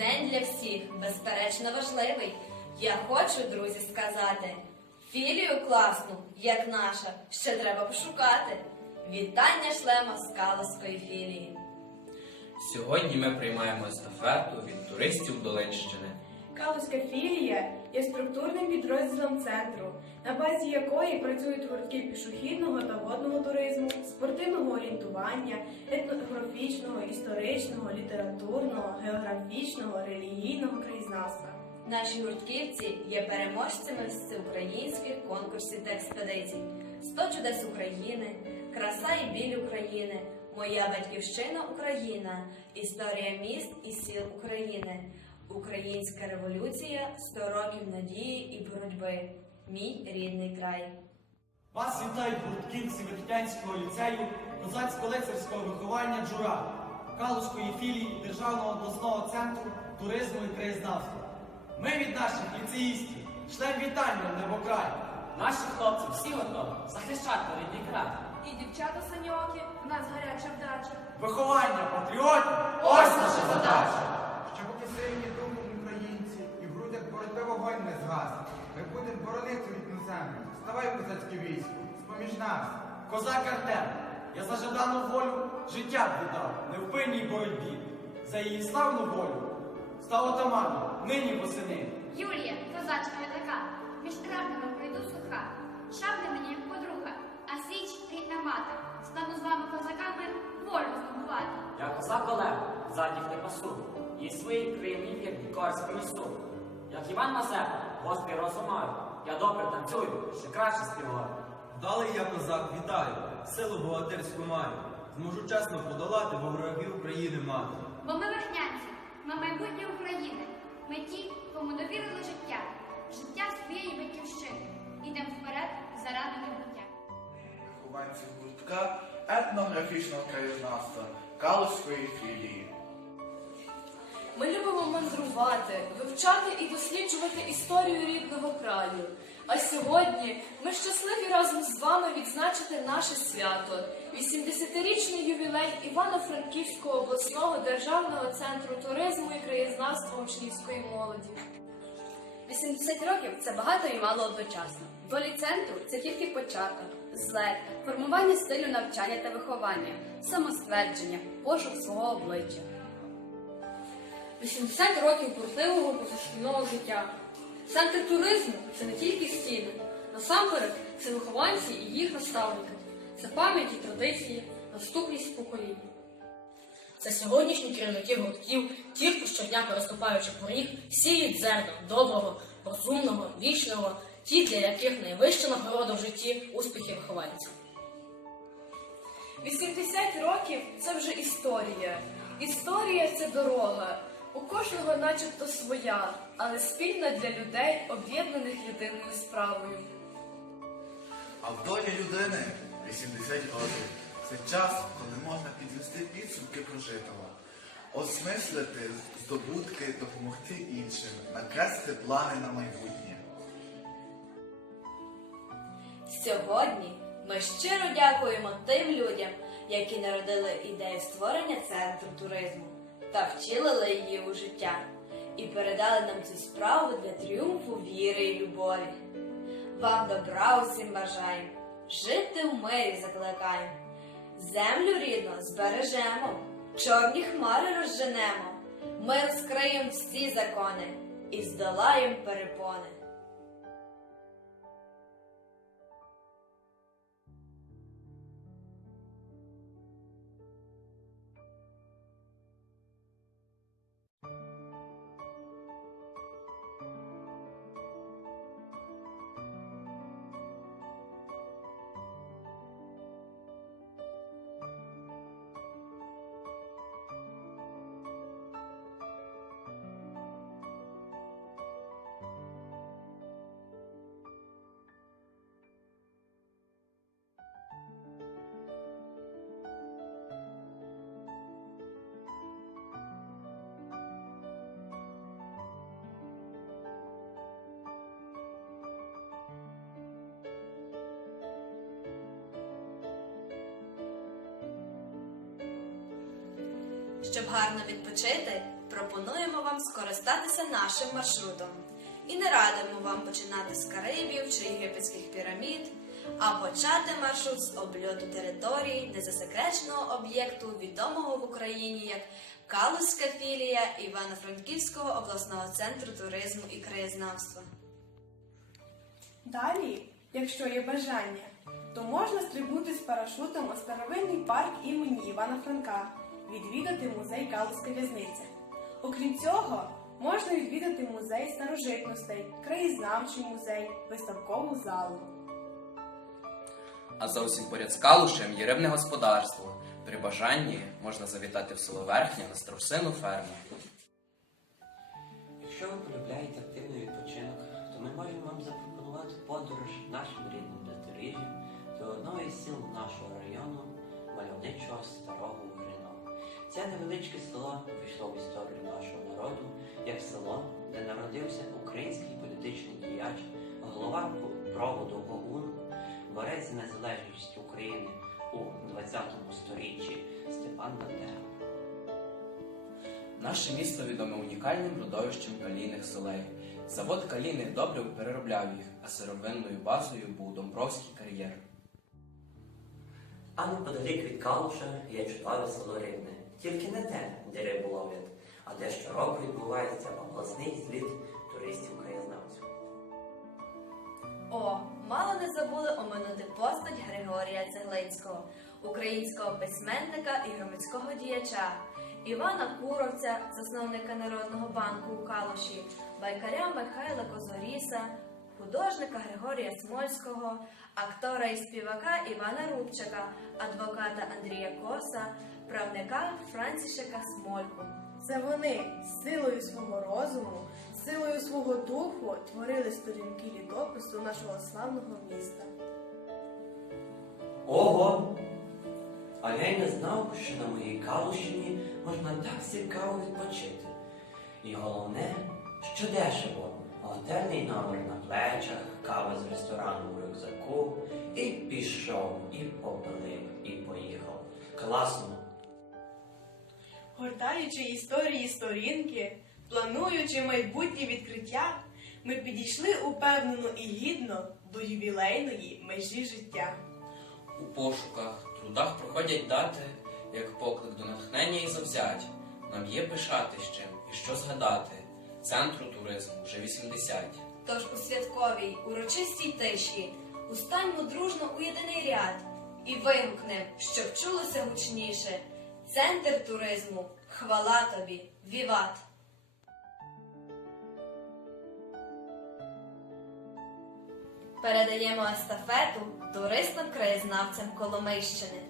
День для всіх безперечно важливий. Я хочу, друзі, сказати. Філію класну, як наша, ще треба пошукати. Вітання шлемо з Калуської філії. Сьогодні ми приймаємо естафету від туристів Долинщини. Калузька філія є структурним підрозділом центру, на базі якої працюють гуртки пішохідного та водного туризму, спортивного орієнтування, етнографічного, історичного, літературного, географічного, релігійного краєзнавства. Наші гуртківці є переможцями всеукраїнських конкурсів та експедицій. Сто чудес України, краса і біль України, моя батьківщина Україна, історія міст і сіл України, Українська революція, 100 років надії і боротьби. Мій рідний край. Вас вітають гуртківці Вихтянського ліцею козацько-лицарського виховання Джура, Калузької філії Державного обласного центру туризму і краєзнавства. Ми від наших ліцеїстів шлем вітання в небокрай. Наші хлопці всі готові захищати рідний край. І дівчата саньоки, в нас гаряча вдача. Виховання патріотів ось наша задача. Ставай козацьке військо, з-поміж нас. Козак Артем, я за жадану волю життя віддав невпинній боротьбі. За її славну волю став отаманом нині восени. Юлія, козачка я така, між травними прийду суха. Шабне мені як подруга, а січ рідна мати. Стану з вами козаками волю здобувати. Я козак Олег, задів не пасу, і свої кривні вірні корську несу. Як Іван Мазепа, гости розумаю, я добре танцюю, ще краще співаю. Вдалий я козак, вітаю, силу богатирську маю. Зможу чесно подолати, бо ворогів України мати. Бо ми верхнянці, ми майбутнє України. Ми ті, кому довірили життя, життя своєї батьківщини. Ідемо вперед заради майбуття. вихованці гуртка етнографічного краєзнавства Калузької філії. Ми любимо мандрувати, вивчати і досліджувати історію рідного краю. А сьогодні ми щасливі разом з вами відзначити наше свято 80-річний ювілей Івано-Франківського обласного державного центру туризму і краєзнавства учнівської молоді. 80 років це багато і мало одночасно. Долі центру це тільки початок, злет, формування стилю навчання та виховання, самоствердження, пошук свого обличчя. 80 років бурхливого позашкільного життя. Центр туризму це не тільки стіни. Насамперед, це вихованці і їх наставники. Це пам'ять і традиції, наступність поколінь. Це сьогоднішні керівники гуртків, ті, хто щодня переступаючи поріг, сіють зерно доброго, розумного, вічного, ті, для яких найвища нагорода в житті успіхи вихованців. 80 років це вже історія. Історія це дорога. У кожного начебто своя, але спільна для людей, об'єднаних єдиною справою. А в долі людини 80 років це час, коли можна підвести підсумки прожитого, осмислити здобутки, допомогти іншим, накреслити плани на майбутнє. Сьогодні ми щиро дякуємо тим людям, які народили ідею створення центру туризму та втілили її у життя і передали нам цю справу для тріумфу віри і любові. Вам добра усім бажаємо, жити в мирі закликаємо, землю рідну збережемо, чорні хмари розженемо, ми розкриємо всі закони і здолаємо перепони. Щоб гарно відпочити, пропонуємо вам скористатися нашим маршрутом. І не радимо вам починати з Карибів чи єгипетських пірамід, а почати маршрут з обльоту території незасекреченого об'єкту, відомого в Україні як Калузька філія Івано-Франківського обласного центру туризму і краєзнавства. Далі, якщо є бажання, то можна стрибнути з парашутом у старовинний парк імені Івана Франка, відвідати музей Калузька в'язниця. Окрім цього, можна відвідати музей старожитностей, краєзнавчий музей, виставкову залу. А зовсім поряд з Калушем є рибне господарство. При бажанні можна завітати в село Верхнє на страусину ферму. Якщо ви полюбляєте активний відпочинок, то ми можемо вам запропонувати подорож нашим рідним бездоріжжям до одного із сіл нашого району, мальовничого старого Угрино. Це невеличке село увійшло в історію нашого народу як село, де народився український політичний діяч, голова проводу ОУН, борець за незалежність України у 20 сторіччі Степан Бандера. Наше місто відоме унікальним родовищем калійних солей. Завод калійних добрив переробляв їх, а сировинною базою був Домбровський кар'єр. А неподалік від Калуша є чудове село Рівне. Тільки не те, де рибу а де щороку відбувається обласний зліт туристів-краєзнавців. О, мало не забули оминути постать Григорія Цеглинського, українського письменника і громадського діяча, Івана Куровця, засновника Народного банку у Калуші, байкаря Михайла Козоріса, художника Григорія Смольського, актора і співака Івана Рубчака, адвоката Андрія Коса, правника Францішека Смольку. Це вони силою свого розуму, силою свого духу творили сторінки літопису нашого славного міста. Ого! А я й не знав, що на моїй Калущині можна так цікаво відпочити. І головне, що дешево. Готельний номер на плечах, кава з ресторану в рюкзаку, і пішов, і попилив, і поїхав. Класно! Гортаючи історії сторінки, плануючи майбутні відкриття, ми підійшли упевнено і гідно до ювілейної межі життя. У пошуках, трудах проходять дати, як поклик до натхнення і завзять. Нам є пишати з чим і що згадати. Центру туризму вже 80. Тож у святковій, урочистій тиші устаньмо дружно у єдиний ряд і вигукнем, щоб чулося гучніше. Центр туризму, хвала тобі, віват! Передаємо естафету туристам-краєзнавцям Коломийщини.